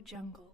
Jungle.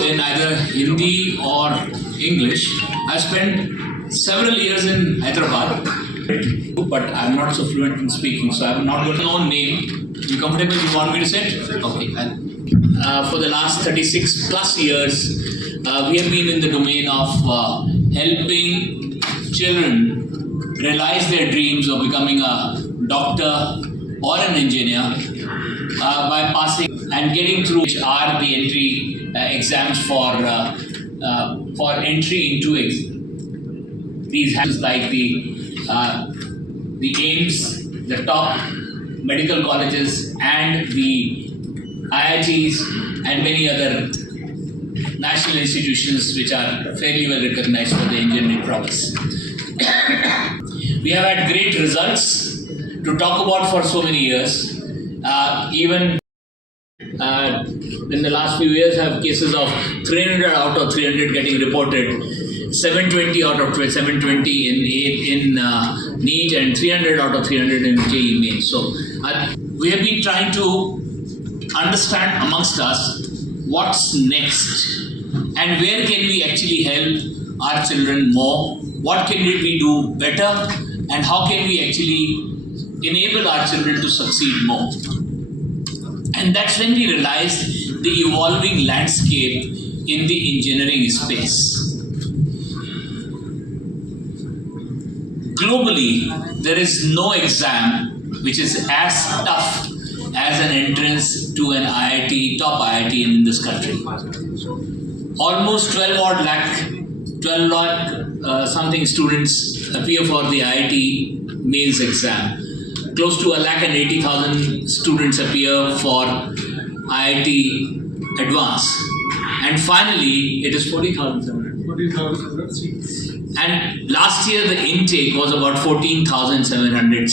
In either Hindi or English. I spent several years in Hyderabad, but I'm not so fluent in speaking, so I'm not going to know name. You comfortable? You want me to say it? Okay. For the last 36 plus years, we have been in the domain of helping children realize their dreams of becoming a doctor or an engineer by passing and getting through, which are the entry exams for entry into these hands like the AIIMS, the top medical colleges, and the IITs, and many other national institutions which are fairly well recognized for the engineering prowess. We have had great results to talk about for so many years. Even in the last few years, have cases of 300 out of 300 getting reported, 720 out of 720 in NEET, and 300 out of 300 in JEE Main. So we have been trying to understand amongst us what's next and where can we actually help our children more, what can we do better, and how can we actually enable our children to succeed more. And that's when we realized the evolving landscape in the engineering space. Globally, there is no exam which is as tough as an entrance to an IIT, top IIT in this country. Almost 12 lakh something students appear for the IIT mains exam. Close to 1,80,000 students appear for IIT Advanced. And finally, it is 40,700. 40,700 seats. And last year, the intake was about 14,700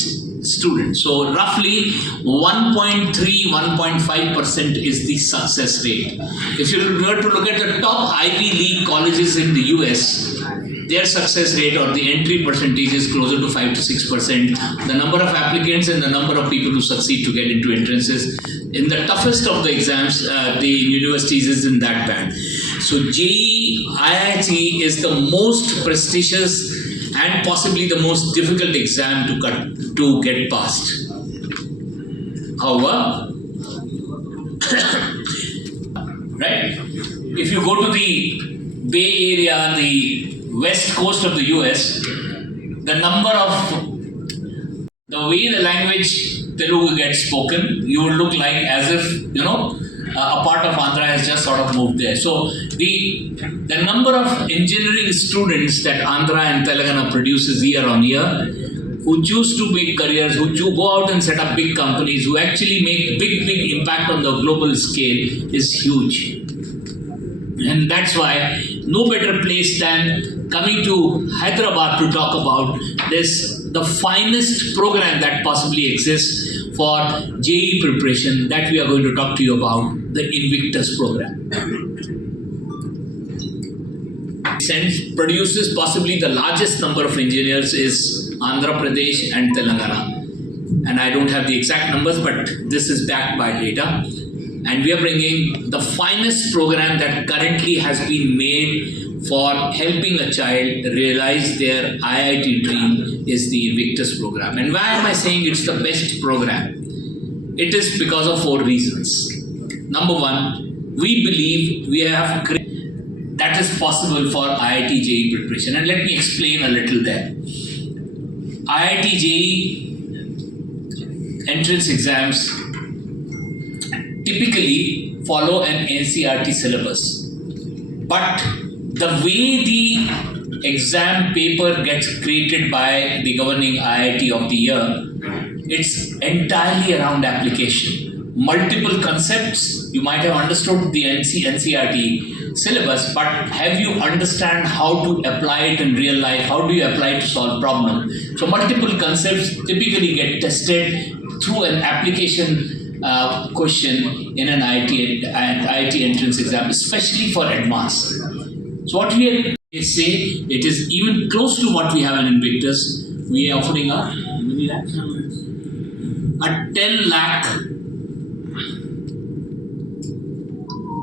students. So roughly 1.3, 1.5% is the success rate. If you were to look at the top Ivy League colleges in the US, their success rate or the entry percentage is closer to 5 to 6%. The number of applicants and the number of people who succeed to get into entrances in the toughest of the exams, the universities is in that band. So JEE IIT is the most prestigious and possibly the most difficult exam to get passed. However, right? If you go to the Bay Area, the west coast of the US, the number of the way the language Telugu gets spoken, you would look like as if a part of Andhra has just sort of moved there. So the number of engineering students that Andhra and Telangana produces year on year, who choose to make careers, who go out and set up big companies, who actually make big impact on the global scale, is huge. And that's why no better place than coming to Hyderabad to talk about the finest program that possibly exists for JEE preparation, that we are going to talk to you about, the Invictus program. Produces possibly the largest number of engineers is Andhra Pradesh and Telangana. And I don't have the exact numbers, but this is backed by data. And we are bringing the finest program that currently has been made for helping a child realize their IIT dream is the Invictus program. And why am I saying it's the best program? It is because of 4 reasons. Number one, we believe we have that is possible for IIT JEE preparation. And let me explain a little there. IIT JEE entrance exams typically follow an NCERT syllabus. But the way the exam paper gets created by the governing IIT of the year, it's entirely around application. Multiple concepts, you might have understood the NCERT syllabus, but have you understand how to apply it in real life? How do you apply it to solve problem? So multiple concepts typically get tested through an application question in an IIT entrance exam, especially for advanced. So what we say, it is even close to what we have in Invictus. We are offering a 10 lakh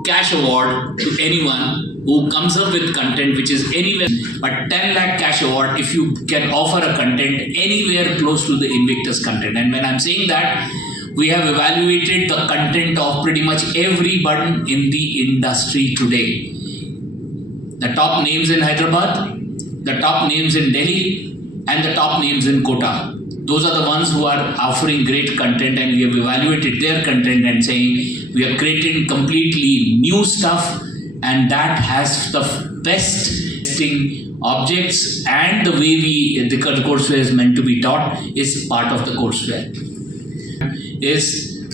cash award to anyone who comes up with content which is anywhere, but 10 lakh cash award if you can offer a content anywhere close to the Invictus content. And when I'm saying that, we have evaluated the content of pretty much everyone in the industry today. The top names in Hyderabad, the top names in Delhi, and the top names in Kota. Those are the ones who are offering great content, and we have evaluated their content and saying we have created completely new stuff, and that has the best testing objects, and the way the courseware is meant to be taught is part of the courseware.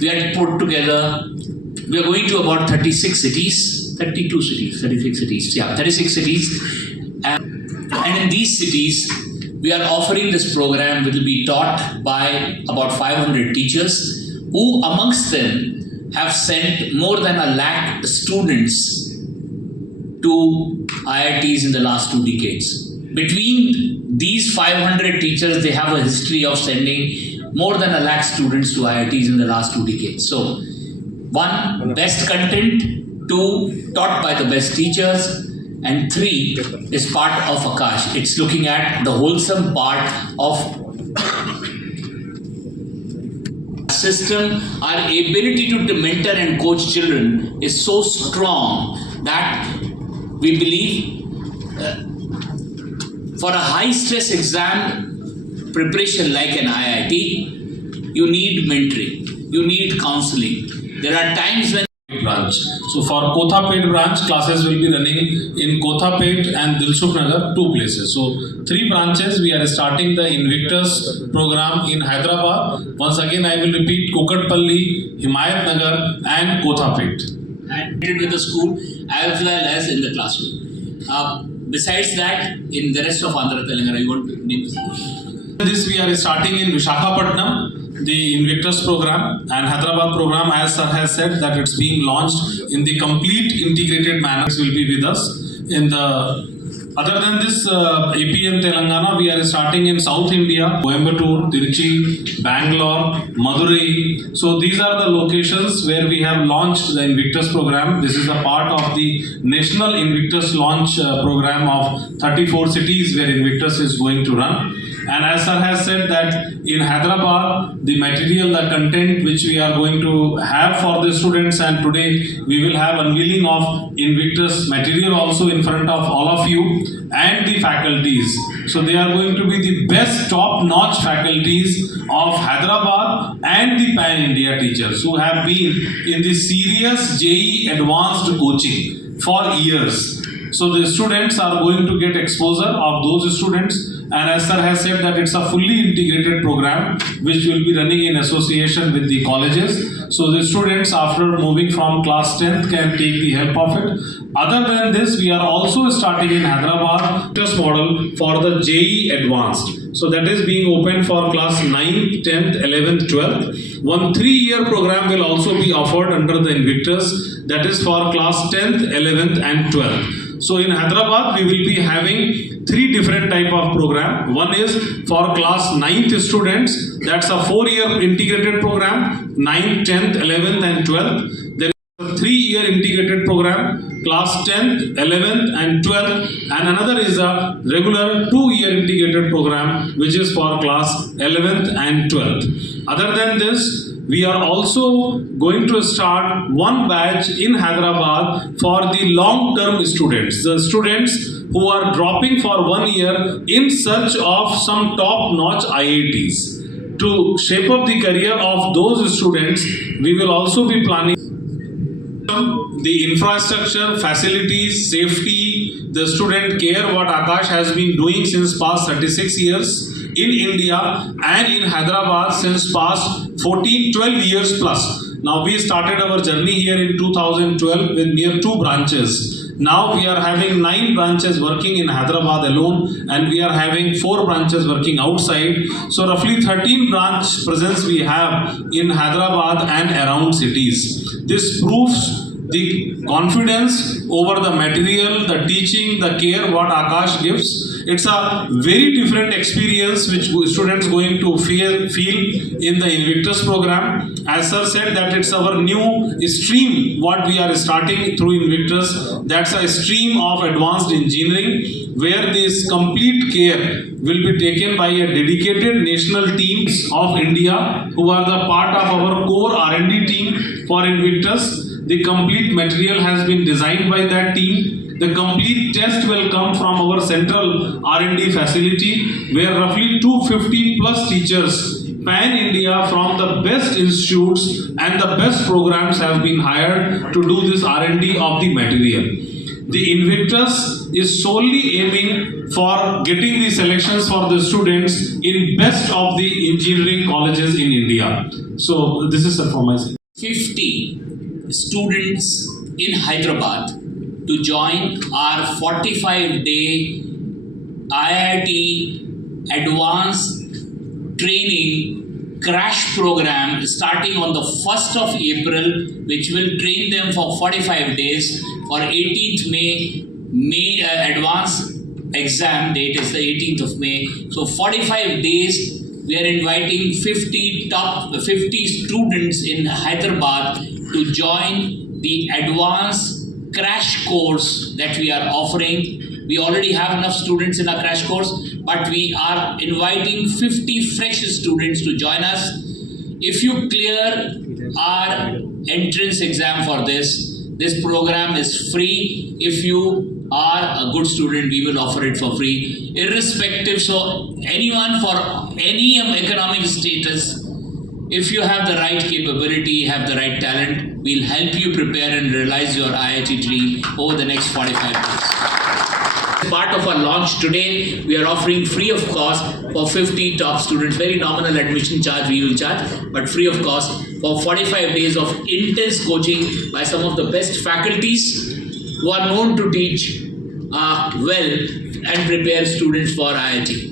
We are put together, we are going to about 36 cities. And in these cities, we are offering this program which will be taught by about 500 teachers who amongst them have sent more than 1 lakh students to IITs in the last 2 decades. Between these 500 teachers, they have a history of sending more than 1 lakh students to IITs in the last 2 decades. So, one, best content; two, taught by the best teachers; and three, is part of Akash. It's looking at the wholesome part of system. Our ability to mentor and coach children is so strong that we believe for a high stress exam preparation like an IIT, you need mentoring, you need counseling. There are times when branch. So for Kothapet branch, classes will be running in Kothapet and Dilsukh Nagar, 2 places. So 3 branches. We are starting the Invictus program in Hyderabad. Once again, I will repeat: Kukatpalli, Himayat Nagar, and Kothapet. And with the school as well as in the classroom. Besides that, in the rest of Andhra Telangana, you want to name this? This we are starting in Visakhapatnam, the Invictus program, and Hyderabad program, as sir has said, that it's being launched in the complete integrated manner. Will be with us in the. Other than this, AP and Telangana, we are starting in South India: Coimbatore, Tiruchi, Bangalore, Madurai. So these are the locations where we have launched the Invictus program. This is a part of the National Invictus launch program of 34 cities where Invictus is going to run. And as sir has said that in Hyderabad, the material, the content which we are going to have for the students, and today we will have unveiling of Invictus material also in front of all of you and the faculties. So they are going to be the best top-notch faculties of Hyderabad and the pan-India teachers who have been in the serious JEE advanced coaching for years. So the students are going to get exposure of those students. And as sir has said that it's a fully integrated program which will be running in association with the colleges. So the students, after moving from class 10th, can take the help of it. Other than this, we are also starting in Hyderabad test model for the JEE Advanced. So that is being opened for class 9th, 10th, 11th, 12th. One 3-year program will also be offered under the Invictus, that is for class 10th, 11th and 12th. So in Hyderabad, we will be having 3 different type of program. One is for class 9th students, that's a 4-year integrated program, 9th, 10th, 11th and 12th. Then a 3-year integrated program, class 10th, 11th and 12th, and another is a regular 2-year integrated program which is for class 11th and 12th. Other than this, we are also going to start one batch in Hyderabad for the long-term students, the students who are dropping for 1 year in search of some top-notch IITs. To shape up the career of those students, we will also be planning the infrastructure, facilities, safety, the student care, what Akash has been doing since past 36 years in India and in Hyderabad since past 12 years plus. Now we started our journey here in 2012 with mere 2 branches. Now we are having 9 branches working in Hyderabad alone, and we are having 4 branches working outside. So roughly 13 branch presence we have in Hyderabad and around cities. This proves the confidence over the material, the teaching, the care what Akash gives. It's a very different experience which students going to feel in the Invictus program. As sir said that it's our new stream what we are starting through Invictus. That's a stream of advanced engineering where this complete care will be taken by a dedicated national team of India who are the part of our core R&D team for Invictus. The complete material has been designed by that team. The complete test will come from our central R&D facility where roughly 250 plus teachers pan-India from the best institutes and the best programs have been hired to do this R&D of the material. The Invictus is solely aiming for getting the selections for the students in best of the engineering colleges in India. So this is for my side. 50 students in Hyderabad to join our 45-day IIT Advanced Training Crash Program starting on the 1st of April, which will train them for 45 days. For 18th May advanced exam date is the 18th of May. So 45 days, we are inviting 50 students in Hyderabad to join the advanced crash course that we are offering. We already have enough students in our crash course, but we are inviting 50 fresh students to join us. If you clear our entrance exam for this program is free. If you are a good student, we will offer it for free, irrespective. So anyone for any economic status, if you have the right capability, have the right talent, we'll help you prepare and realize your IIT dream over the next 45 days. As part of our launch today, we are offering free of cost for 50 top students. Very nominal admission charge we will charge, but free of cost for 45 days of intense coaching by some of the best faculties who are known to teach well and prepare students for IIT.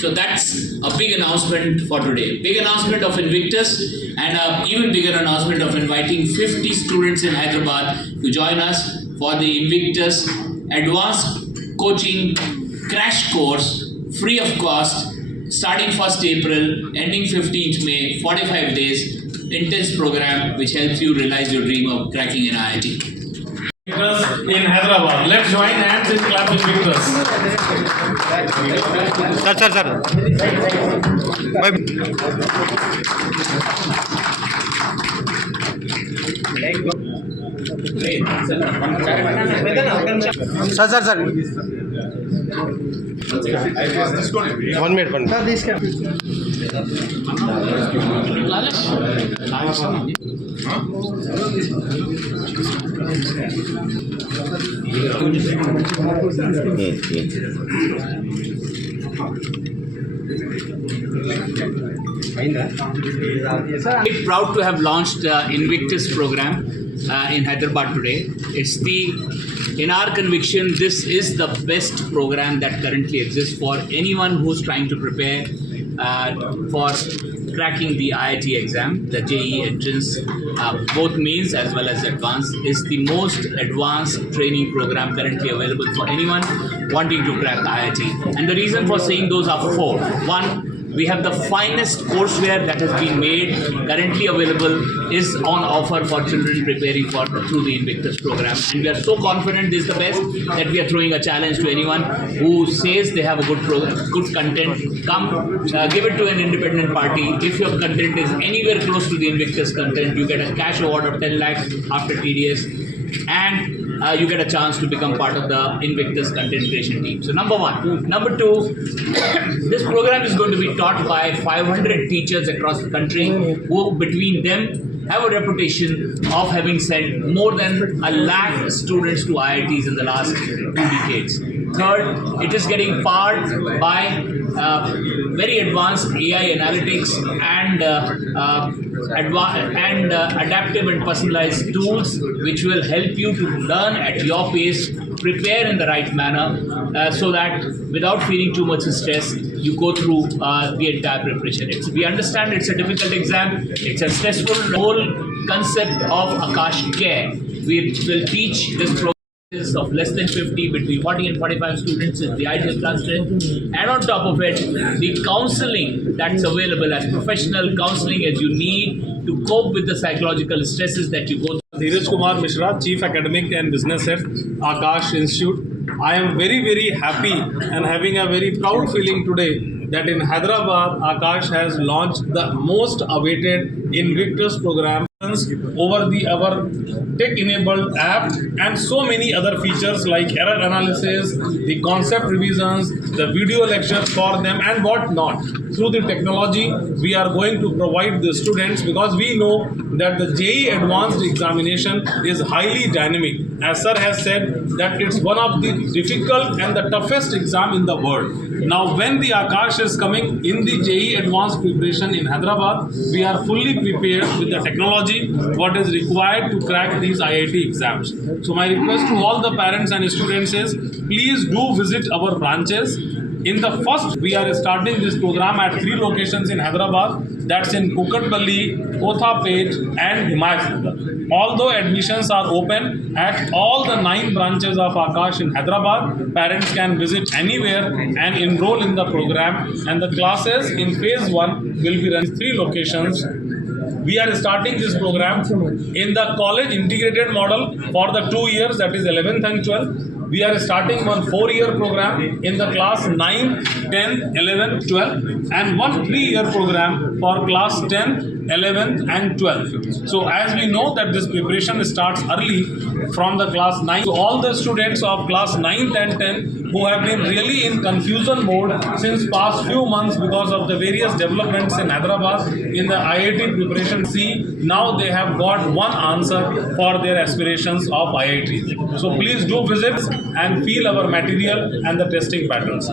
So that's a big announcement for today. Big announcement of Invictus and an even bigger announcement of inviting 50 students in Hyderabad to join us for the Invictus Advanced Coaching Crash Course, free of cost, starting 1st April, ending 15th May, 45 days, intense program which helps you realize your dream of cracking an IIT. In Hyderabad. Let's join hands in clapping Invictus. Sir. Sir. 1 minute. We're proud to have launched Invictus program in Hyderabad today. In our conviction, this is the best program that currently exists for anyone who's trying to prepare for cracking the IIT exam. The JEE entrance, both mains as well as advanced, is the most advanced training program currently available for anyone wanting to crack IIT. And the reason for saying those are 4. 1, We have the finest courseware that has been made, currently available, is on offer for children preparing for through the Invictus program. And we are so confident this is the best that we are throwing a challenge to anyone who says they have a good program, good content. Come, give it to an independent party. If your content is anywhere close to the Invictus content, you get a cash award of 10 lakhs after TDS, and you get a chance to become part of the Invictus content creation team. So number one. Number two, this program is going to be taught by 500 teachers across the country who between them have a reputation of having sent more than 1 lakh students to IITs in the last 2 decades. Third, it is getting powered by very advanced AI analytics and adaptive and personalized tools which will help you to learn at your pace, prepare in the right manner, so that without feeling too much stress, you go through the entire preparation. We understand it's a difficult exam, it's a stressful. The whole concept of Akash Care, we will teach this program of less than 50, between 40 and 45 students is the ideal class strength, and on top of it, the counseling that's available as professional counseling as you need to cope with the psychological stresses that you go through. Dheeraj Kumar Mishra, Chief Academic and Business Head, Akash Institute. I am very, very happy and having a very proud feeling today that in Hyderabad, Akash has launched the most awaited Invictus program over our tech-enabled app and so many other features like error analysis, the concept revisions, the video lectures for them and what not. Through the technology, we are going to provide the students, because we know that the JEE Advanced examination is highly dynamic. As sir has said, that it's one of the difficult and the toughest exam in the world. Now, when the Akash is coming in the JEE Advanced preparation in Hyderabad, we are fully prepared with the technology what is required to crack these IIT exams. So my request to all the parents and students is, please do visit our branches. In the first, we are starting this program at 3 locations in Hyderabad. That's in Kukatpalli, Kothapet and Himayatnagar. Although admissions are open at all the 9 branches of Akash in Hyderabad, parents can visit anywhere and enroll in the program. And the classes in phase 1 will be run in 3 locations. We are starting this program in the college integrated model for the 2 years, that is 11th and 12th. We are starting one 4-year program in the class 9, 10, 11, 12 and one 3-year program for class 10, 11th and 12th. So as we know that this preparation starts early from the class 9. So all the students of class 9th and 10th who have been really in confusion mode since past few months because of the various developments in Hyderabad in the IIT preparation, now they have got one answer for their aspirations of IIT. So please do visit and feel our material and the testing patterns.